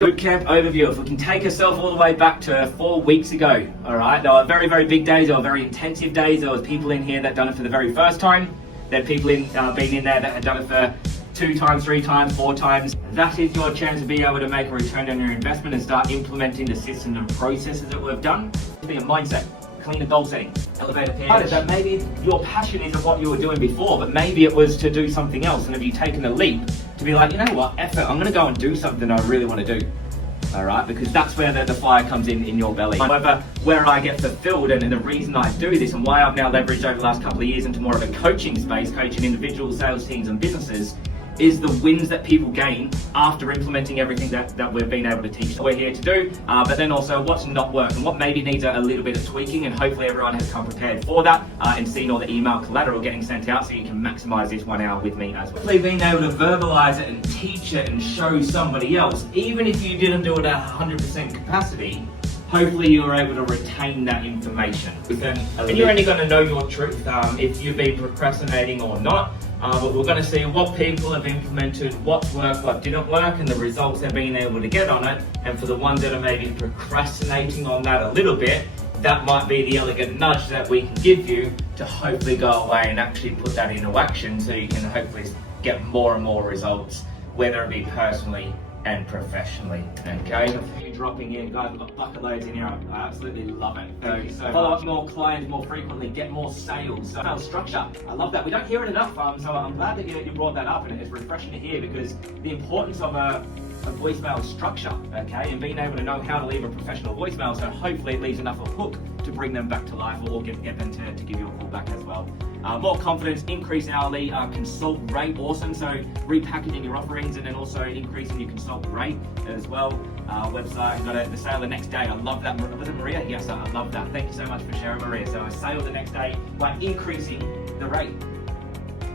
Bootcamp overview. If we can take ourselves all the way back to 4 weeks ago, all right? There were very, very big days. There were very intensive days. There was people in here that done it for the very first time. There are people been in there that had done it for 2 times, 3 times, 4 times. That is your chance to be able to make a return on your investment and start implementing the systems and processes that we've done. Be a mindset, clean goal setting, elevator pitch. That maybe your passion isn't what you were doing before, but maybe it was to do something else. And have you taken a leap to be like, you know what, effort, I'm gonna go and do something I really wanna do. All right, because that's where the fire comes in your belly. However, where I get fulfilled and the reason I do this and why I've now leveraged over the last couple of years into more of a coaching space, coaching individuals, sales teams and businesses, is the wins that people gain after implementing everything that we've been able to teach that we're here to do, but then also what's not working, what maybe needs a little bit of tweaking, and hopefully everyone has come prepared for that and seen all the email collateral getting sent out so you can maximize this 1 hour with me as well. Hopefully being able to verbalize it and teach it and show somebody else, even if you didn't do it at 100% capacity, hopefully you're able to retain that information. And you're only going to know your truth if you've been procrastinating or not. But we're going to see what people have implemented, what's worked, what didn't work, and the results they've been able to get on it. And for the ones that are maybe procrastinating on that a little bit, that might be the elegant nudge that we can give you to hopefully go away and actually put that into action so you can hopefully get more and more results, whether it be personally and professionally. Okay, if you're dropping in, guys, we've got bucket loads in here. I absolutely love it. So follow up more clients more frequently, get more sales. Sales structure, I love that. We don't hear it enough, so I'm glad that you brought that up, and it's refreshing to hear because the importance of a voicemail structure, okay, and being able to know how to leave a professional voicemail, so hopefully it leaves enough of a hook to bring them back to life or get them to give you a call back as well. More confidence, increase hourly consult rate, awesome. So repackaging your offerings and then also increasing your consult rate as well. Website, got the sale the next day. I love that. Was it Maria? Yes, I love that. Thank you so much for sharing, Maria. So a sale the next day by increasing the rate.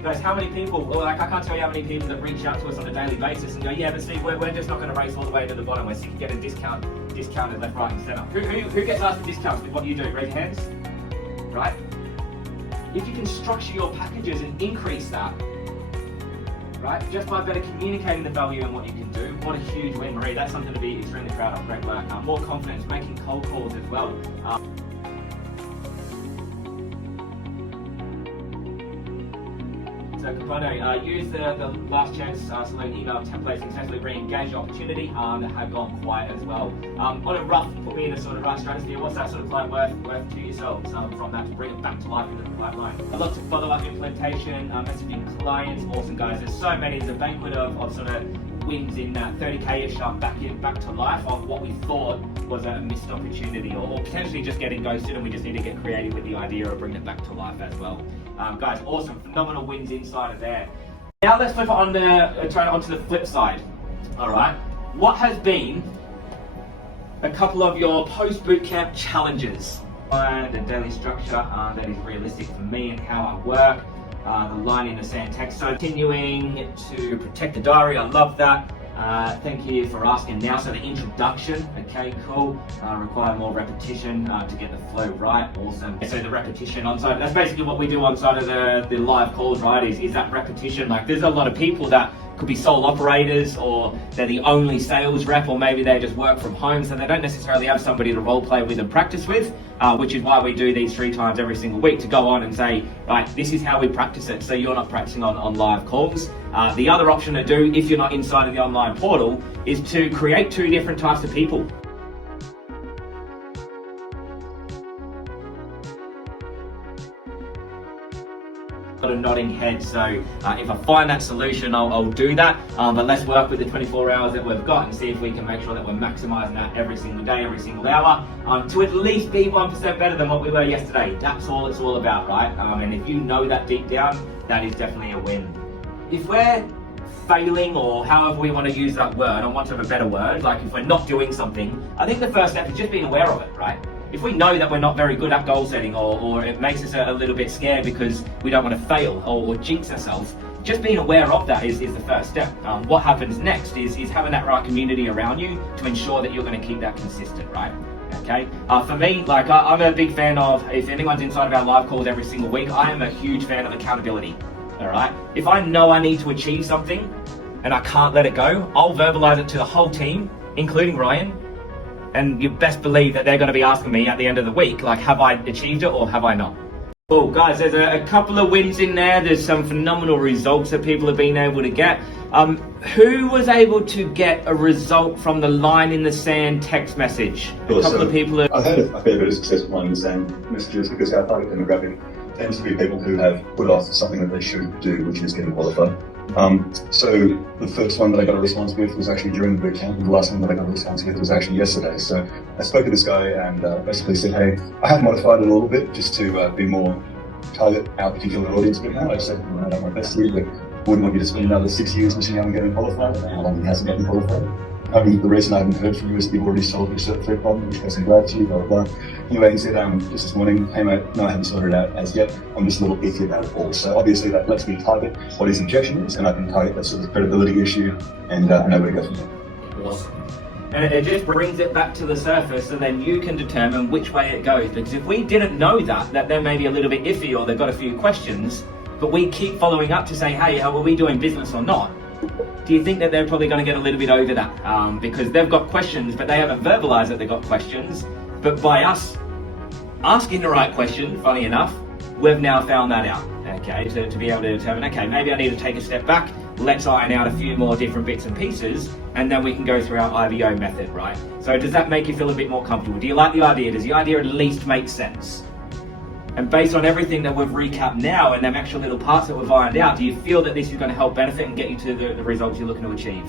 Guys, how many people, or I can't tell you how many people that reach out to us on a daily basis and go, yeah, but Steve, we're just not going to race all the way to the bottom. We're sick of getting discounted left, right, and centre. Who gets asked for discounts with what you do? Raise your hands. Right? If you can structure your packages and increase that, right, just by better communicating the value and what you can do, what a huge win, Marie. That's something to be extremely proud of. Great work. More confidence, making cold calls as well. So Kapono, use the last chance saloon email template to successfully re-engage the opportunity that had gone quiet as well. On a rough, put me in a sort of right stratosphere, what's that sort of client worth to yourselves from that to bring it back to life into the pipeline? I'd love to follow up implementation, messaging clients, awesome guys. There's so many, there's a banquet of sort of wins in 30k-ish back to life of what we thought was a missed opportunity or potentially just getting ghosted, and we just need to get creative with the idea of bringing it back to life as well. Guys, awesome, phenomenal wins inside of there. Now let's flip it onto the flip side. All right, what has been a couple of your post-bootcamp challenges? The daily structure that is realistic for me and how I work. The line in the sand text. So continuing to protect the diary, I love that. Thank you for asking now. So the introduction, okay, cool. Require more repetition to get the flow right, awesome. So the repetition on site, that's basically what we do on side of the live calls, right, is that repetition. Like there's a lot of people that could be sole operators, or they're the only sales rep, or maybe they just work from home, so they don't necessarily have somebody to role play with and practice with, which is why we do these 3 times every single week to go on and say, right, this is how we practice it, so you're not practicing on live calls. The other option to do, if you're not inside of the online portal, is to create 2 different types of people. Got a nodding head, so if I find that solution, I'll do that, but let's work with the 24 hours that we've got and see if we can make sure that we're maximizing that every single day, every single hour, to at least be 1% better than what we were yesterday. That's all it's all about, right? And if you know that deep down, that is definitely a win. If we're failing, or however we want to use that word, I want to have a better word, like if we're not doing something, I think the first step is just being aware of it, right? If we know that we're not very good at goal setting, or it makes us a little bit scared because we don't want to fail or jinx ourselves, just being aware of that is the first step. What happens next is having that right community around you to ensure that you're going to keep that consistent, right? Okay. For me, like I'm a big fan of, if anyone's inside of our live calls every single week, I am a huge fan of accountability. All right. If I know I need to achieve something and I can't let it go, I'll verbalize it to the whole team including Ryan, and you best believe that they're going to be asking me at the end of the week, like, have I achieved it or have I not? Well, guys, there's a couple of wins in there. There's some phenomenal results that people have been able to get. Who was able to get a result from the line in the sand text message? A couple of people. I've had a fair bit of success with line in the sand messages because our target demographic tends to be people who have put off something that they should do, which is getting qualified. So the first one that I got a response with was actually during the boot camp, and the last one that I got a response with was actually yesterday. So I spoke to this guy and basically said, hey, I have modified it a little bit just to be more target our particular audience a bit more. I said, I don't want my best here, but wouldn't want you to spend another 6 years missing out on getting qualified, and how long he hasn't gotten qualified. The reason I haven't heard from you is that you've already solved your cert 3 problem, which goes in glad to you, blah, blah, blah. Anyway, he said, just this morning, hey mate, no, I haven't sorted it out as yet. I'm just a little iffy about it all. So obviously that lets me target what his objection is, and I can target that sort of credibility issue, and I know where to go from there. Awesome. And it just brings it back to the surface, and then you can determine which way it goes. Because if we didn't know that they're maybe a little bit iffy or they've got a few questions, but we keep following up to say, hey, are we doing business or not? Do you think that they're probably going to get a little bit over that? Because they've got questions, but they haven't verbalized that they've got questions. But by us asking the right question, funny enough, we've now found that out, okay, to be able to determine, okay, maybe I need to take a step back, let's iron out a few more different bits and pieces, and then we can go through our IVO method, right? So does that make you feel a bit more comfortable? Do you like the idea? Does the idea at least make sense? And based on everything that we've recapped now and them extra little parts that we've ironed out, do you feel that this is going to help benefit and get you to the results you're looking to achieve?